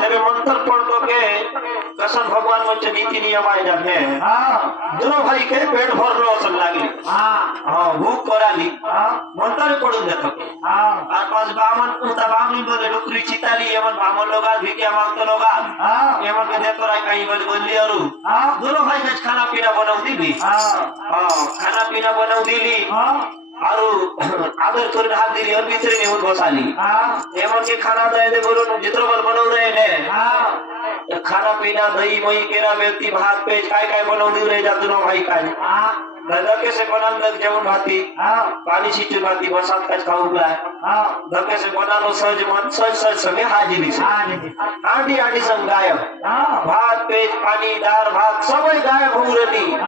तेरे मंत्र पढ़ के कसम भगवान मुझे नीति नियम आए जाते दोनों भाई के पेट भर लो सब लागी भूख कराली मंत्र पढ़ून देतो के और पास बामन कुता बामनी बोले डुकरी चिताली एमन बामन लोगा भिकिया मांगतो लोगा एमन के देतो राय कहीं बोली और दोनों भाई के खाना पीना बनाऊ दिली खाना पीना बनाऊ दिली और आदर कर हाथ दिली और भीतर ने उन बसाली एमन के खाना दे दे बोलो जितरो बल बनाऊ रहे ने खाना पीना दही मई केरा व्यक्ति भात पेज काय बनाऊ दी रहे जा दोनों भाई काय धके से बना लग जवन भाती पानी सींचू भाती बरसात का खाऊंगा धके से बना लो सज मन सज समय हाजिरी से आंटी आंटी सब गायब भात पेज पानी दाल भात सब गायब हो रही